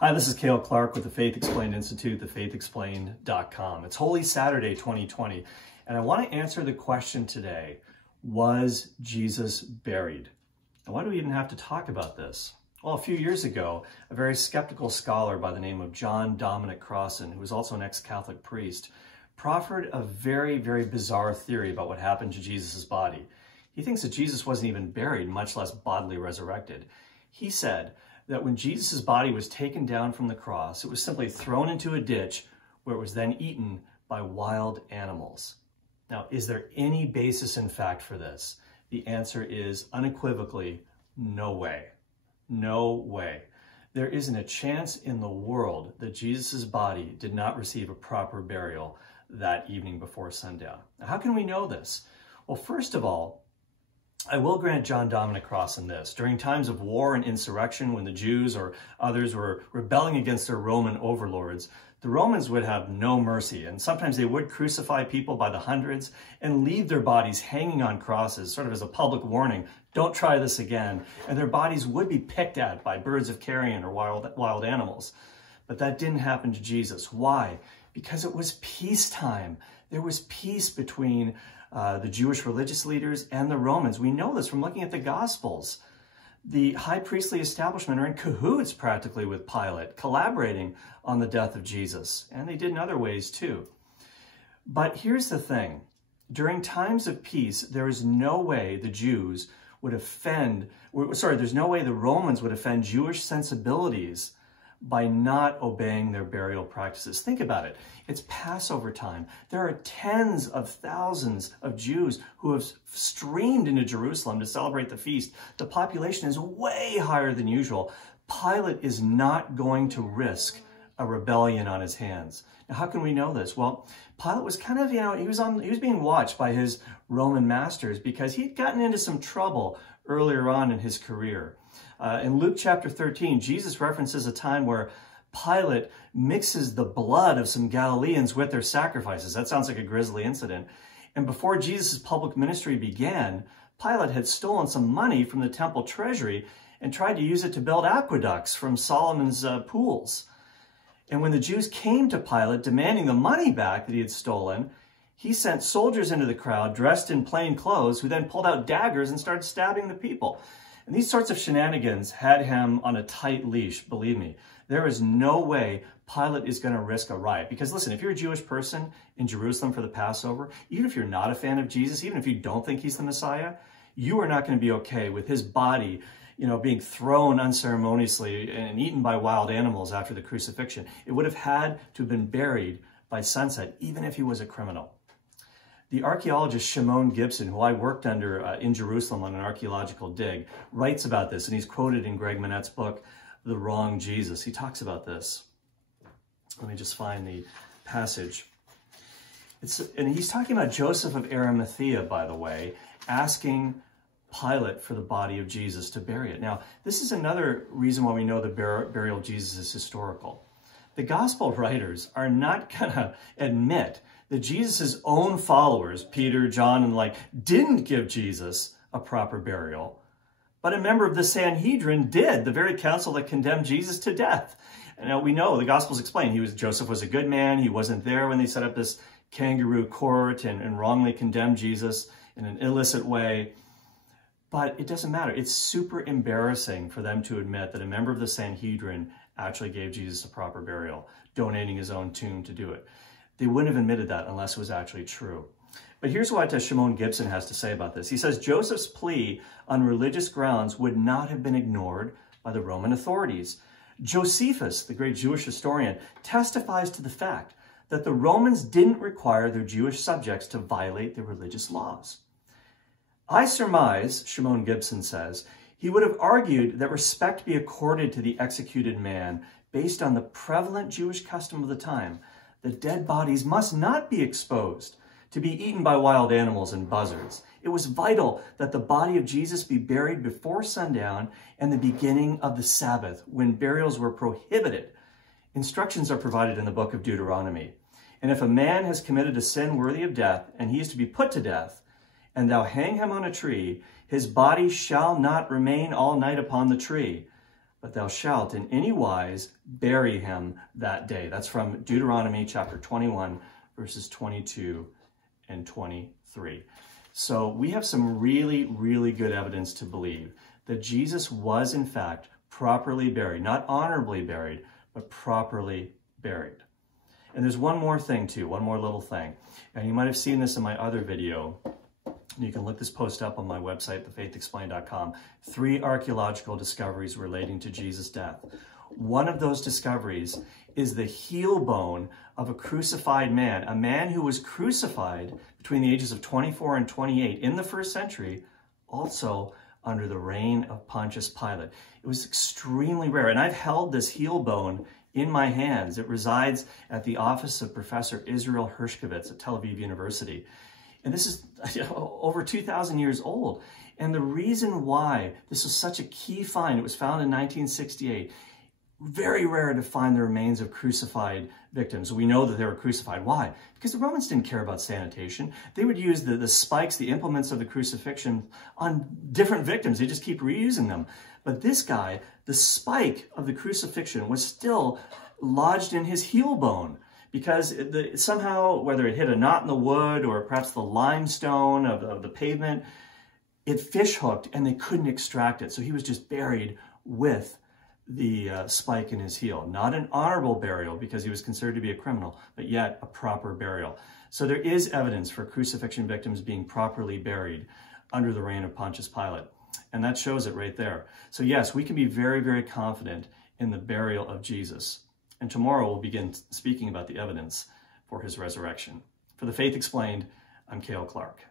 Hi, this is Cale Clarke with the Faith Explained Institute, thefaithexplained.com. It's Holy Saturday 2020, and I want to answer the question today, was Jesus buried? And why do we even have to talk about this? Well, a few years ago, a very skeptical scholar by the name of John Dominic Crossan, who was also an ex-Catholic priest, proffered a very, very bizarre theory about what happened to Jesus' body. He thinks that Jesus wasn't even buried, much less bodily resurrected. He said that when Jesus' body was taken down from the cross, it was simply thrown into a ditch where it was then eaten by wild animals. Now, is there any basis in fact for this? The answer is unequivocally, no way. No way. There isn't a chance in the world that Jesus' body did not receive a proper burial that evening before sundown. Now, how can we know this? Well, first of all, I will grant John Dominic Crossan this. During times of war and insurrection, when the Jews or others were rebelling against their Roman overlords, the Romans would have no mercy, and sometimes they would crucify people by the hundreds and leave their bodies hanging on crosses, sort of as a public warning, don't try this again, and their bodies would be picked at by birds of carrion or wild animals. But that didn't happen to Jesus. Why? Because it was peacetime. There was peace between the Jewish religious leaders and the Romans. We know this from looking at the Gospels. The high priestly establishment are in cahoots practically with Pilate, collaborating on the death of Jesus. And they did in other ways too. But here's the thing. During times of peace, there is no way the Jews would there's no way the Romans would offend Jewish sensibilities by not obeying their burial practices. Think about it. It's Passover time. There are tens of thousands of Jews who have streamed into Jerusalem to celebrate the feast. The population is way higher than usual. Pilate is not going to risk a rebellion on his hands. Now, how can we know this? Well, Pilate was kind of, he was being watched by his Roman masters because he'd gotten into some trouble earlier on in his career. In Luke chapter 13, Jesus references a time where Pilate mixes the blood of some Galileans with their sacrifices. That sounds like a grisly incident. And before Jesus' public ministry began, Pilate had stolen some money from the temple treasury and tried to use it to build aqueducts from Solomon's pools. And when the Jews came to Pilate demanding the money back that he had stolen, he sent soldiers into the crowd dressed in plain clothes who then pulled out daggers and started stabbing the people. And these sorts of shenanigans had him on a tight leash, believe me. There is no way Pilate is going to risk a riot. Because listen, if you're a Jewish person in Jerusalem for the Passover, even if you're not a fan of Jesus, even if you don't think he's the Messiah, you are not going to be okay with his body, being thrown unceremoniously and eaten by wild animals after the crucifixion. It would have had to have been buried by sunset, even if he was a criminal. The archaeologist Shimon Gibson, who I worked under in Jerusalem on an archaeological dig, writes about this, and he's quoted in Greg Manette's book, The Wrong Jesus. He talks about this. Let me just find the passage. And he's talking about Joseph of Arimathea, by the way, asking Pilate for the body of Jesus to bury it. Now, this is another reason why we know the burial of Jesus is historical. The gospel writers are not going to admit that Jesus' own followers, Peter, John, and the like, didn't give Jesus a proper burial, but a member of the Sanhedrin did, the very council that condemned Jesus to death. And we know, the Gospels explain, Joseph was a good man. He wasn't there when they set up this kangaroo court and wrongly condemned Jesus in an illicit way. But it doesn't matter. It's super embarrassing for them to admit that a member of the Sanhedrin actually gave Jesus a proper burial, donating his own tomb to do it. They wouldn't have admitted that unless it was actually true. But here's what Shimon Gibson has to say about this. He says, Joseph's plea on religious grounds would not have been ignored by the Roman authorities. Josephus, the great Jewish historian, testifies to the fact that the Romans didn't require their Jewish subjects to violate their religious laws. I surmise, Shimon Gibson says, he would have argued that respect be accorded to the executed man based on the prevalent Jewish custom of the time. The dead bodies must not be exposed to be eaten by wild animals and buzzards. It was vital that the body of Jesus be buried before sundown and the beginning of the Sabbath, when burials were prohibited. Instructions are provided in the book of Deuteronomy. And if a man has committed a sin worthy of death, and he is to be put to death, and thou hang him on a tree, his body shall not remain all night upon the tree, but thou shalt in any wise bury him that day. That's from Deuteronomy chapter 21, verses 22 and 23. So we have some really, really good evidence to believe that Jesus was in fact properly buried, not honorably buried, but properly buried. And there's one more thing too, one more little thing. And you might have seen this in my other video. You can look this post up on my website, thefaithexplained.com. 3 archaeological discoveries relating to Jesus' death. One of those discoveries is the heel bone of a crucified man, a man who was crucified between the ages of 24 and 28 in the 1st century, also under the reign of Pontius Pilate. It was extremely rare, and I've held this heel bone in my hands. It resides at the office of Professor Israel Hershkovitz at Tel Aviv University. And this is over 2,000 years old. And the reason why this was such a key find, it was found in 1968, very rare to find the remains of crucified victims. We know that they were crucified. Why? Because the Romans didn't care about sanitation. They would use the spikes, the implements of the crucifixion on different victims. They just keep reusing them. But this guy, the spike of the crucifixion was still lodged in his heel bone, because somehow, whether it hit a knot in the wood or perhaps the limestone of the pavement, it fish hooked and they couldn't extract it. So he was just buried with the spike in his heel. Not an honorable burial because he was considered to be a criminal, but yet a proper burial. So there is evidence for crucifixion victims being properly buried under the reign of Pontius Pilate. And that shows it right there. So yes, we can be very, very confident in the burial of Jesus. And tomorrow we'll begin speaking about the evidence for his resurrection. For The Faith Explained, I'm Cale Clarke.